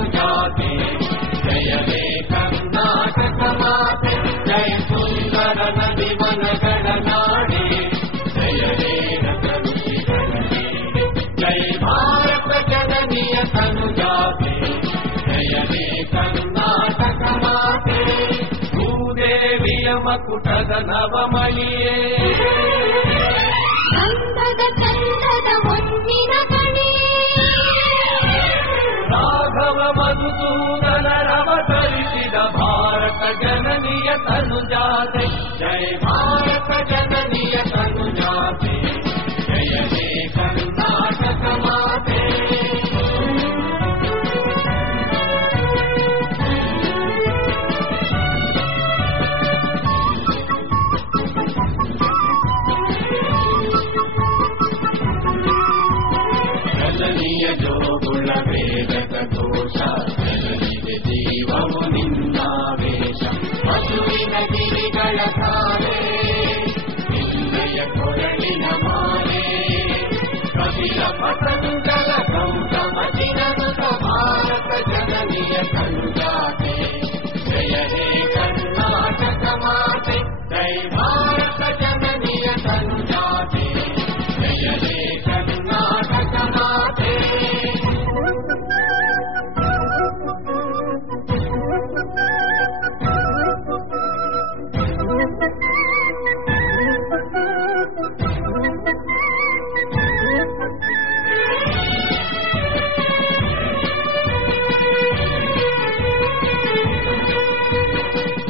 ತನುಜಾತೆ ಜಯವೇ ಕರ್ನಾಟಕ ಮಾತೆ ಜಯ ಸುಂದರ ನದಿ ವನಗಳ ನಾಡೆ ಜಯವೇ ಋಷಿಗಳ ಜಯ ಭಾರತ ಜನನಿಯ ತನುಜಾತೆ ಜಯವೇ ಕರ್ನಾಟಕ ಮಾತೆ ಭೂದೇವಿಯ ಮಕುಟದ ನವಮಣಿಯೇ ಅಂದದ ಚಂದದ ಹೊನ್ನಿನ ಕಣೆ ರಾಘವ ಮಧುಸೂದನರವತರಿಸಿದ ಭಾರತ ಜನನಿಯ ತನುಜಾತೆ ಜಯ ಭಾರತ ಜನನಿಯ ತನುಜಾತೆ ಜಯ ಹೇ ಕರ್ನಾಟಕ ಮಾತೆ ಜನನಿಯ ಜೋಗುಳ ವೇದಕ ದೋಷ ಜನನಿಗೆ ಜೀವವು ನಿನ್ನಾವೇಶ ಹಸುವಿನ ಗಿರಿಗಳ ಸಾಲೆ ನಿನ್ನಯ ಕೊರಳಿನ ಮಾಲೆ ಕಪಿಲ ಪತಂಗಲ ಗೌತಮ ದಿನನುತ ಭಾರತ ಜನನಿಯ ತನುಜಾತೆ ಜಯ ಹೇ ಕರ್ನಾಟಕ ಮಾತೆ ಜಯ ಭಾರತ ಜನನಿಯ ತನುಜಾತೆ ಜಯ ಹೇ ಕರ್ನಾಟಕ ಮಾತೆ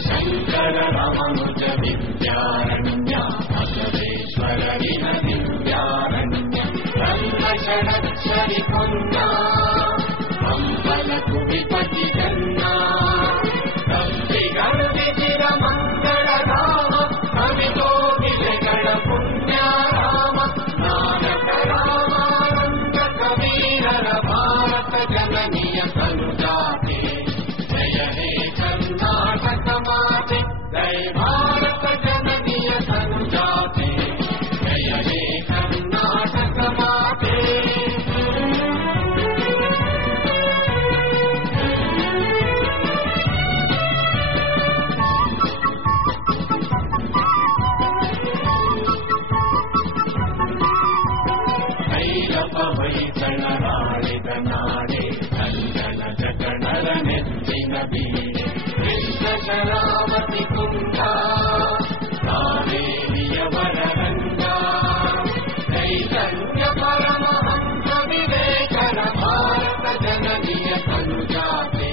ಶಂಕರ ರಮನುಜ ವಿದ್ಯಾರಣ್ಯ ಬಸವೇಶ್ವರರಿನ ದಿವ್ಯಾರಣ್ಯ ರಂಗ ಷಡಕ್ಷರಿ ಹೊನ್ನ ಕಂಬಲ ಕುವಿಪತಿ ಜನ್ನ ಕಪ್ಪಿಗರ್ವಿಸಿರ ಮಂಗಳ ರಾಮ ಕವಿಗೋಗಿಲೆಗಳ ಪುಣ್ಯ ರಾಮ ನಾನಕ ರಾಮಾನಂದ ಕವೀರರ ಭಾರತ ಜನನಿಯ ತನುಜಾತೆ ಜಯ ಹೇ ಕರ್ನಾಟಕ ಮಾತೆ ಜಯ ಭಾರತ ಜನನಿಯ ತನುಜಾತೆ ಜಯ ಹೇ ಕರ್ನಾಟಕ ಮಾತೆ ಭೈರವ ಹೊಯ್ಸಳರಾಳಿದ ನಾಡೆ ಕಂದನ ಜಗಣರ ನೆತ್ತಿನ ಬೀಡೆ ಕೃಷ್ಣ ಶರಾವತಿ ಕುಂಡ ಕಾವೇರಿಯವರ ರಂಗ ಚೈತನ್ಯ ಪರಮಹಂಸ ವಿವೇಕರ ಭಾರತ ಜನನಿಯ ತನುಜಾತೆ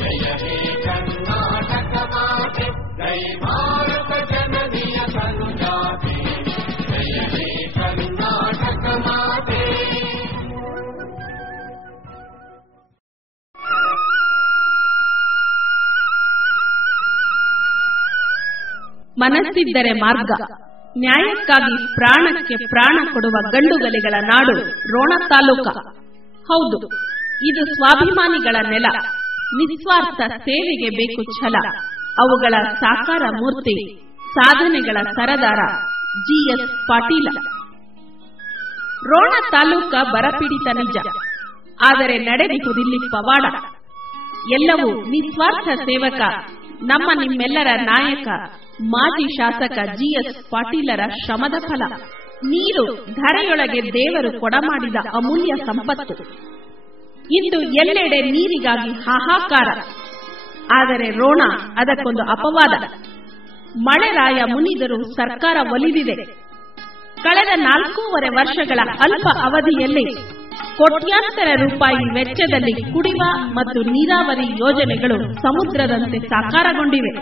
ಜಯ ಹೇ ಕರ್ನಾಟಕ ಮಾತೆ ಜಯ ಭಾರತ ಜನನಿಯ ತನುಜಾತೆ ಜಯ ಹೇ ಕರ್ನಾಟಕ ಮಾತೆ ಮನಸ್ಸಿದ್ದರೆ ಮಾರ್ಗ, ನ್ಯಾಯಕ್ಕಾಗಿ ಪ್ರಾಣಕ್ಕೆ ಪ್ರಾಣ ಕೊಡುವ ಗಂಡುಗಲಿಗಳ ನಾಡು ರೋಣ ತಾಲೂಕ. ಹೌದು, ಇದು ಸ್ವಾಭಿಮಾನಿಗಳ ನೆಲ. ನಿಸ್ವಾರ್ಥ ಸೇವೆಗೆ ಬೇಕು ಛಲ. ಅವುಗಳ ಸಾಕಾರ ಮೂರ್ತಿ, ಸಾಧನೆಗಳ ಸರದಾರ ಜಿಎಸ್ ಪಾಟೀಲ. ರೋಣ ತಾಲೂಕ ಬರಪೀಡಿತ ನಿಜ, ಆದರೆ ನಡೆದಿರುವುದಿಲ್ಲಿ ಪವಾಡ. ಎಲ್ಲವೂ ನಿಸ್ವಾರ್ಥ ಸೇವಕ, ನಮ್ಮ ನಿಮ್ಮೆಲ್ಲರ ನಾಯಕ ಮಾಜಿ ಶಾಸಕ ಜಿಎಸ್ ಪಾಟೀಲರ ಶ್ರಮದ ಫಲ. ನೀರು ಧರೆಯೊಳಗೆ ದೇವರು ಕೊಡಮಾಡಿದ ಅಮೂಲ್ಯ ಸಂಪತ್ತು. ಇಂದು ಎಲ್ಲೆಡೆ ನೀರಿಗಾಗಿ ಹಾಹಾಕಾರ. ಆದರೆ ರೋಣ ಅದಕ್ಕೊಂದು ಅಪವಾದ. ಮಳೆರಾಯ ಮುನಿದರೂ ಸರ್ಕಾರ ಒಲಿದಿದೆ. ಕಳೆದ 4.5 ವರ್ಷಗಳ ಅಲ್ಪ ಅವಧಿಯಲ್ಲಿ ಕೋಟ್ಯಾಂತರ ರೂಪಾಯಿ ವೆಚ್ಚದಲ್ಲಿ ಕುಡಿಯುವ ಮತ್ತು ನೀರಾವರಿ ಯೋಜನೆಗಳು ಸಮುದ್ರದಂತೆ ಸಾಕಾರಗೊಂಡಿವೆ.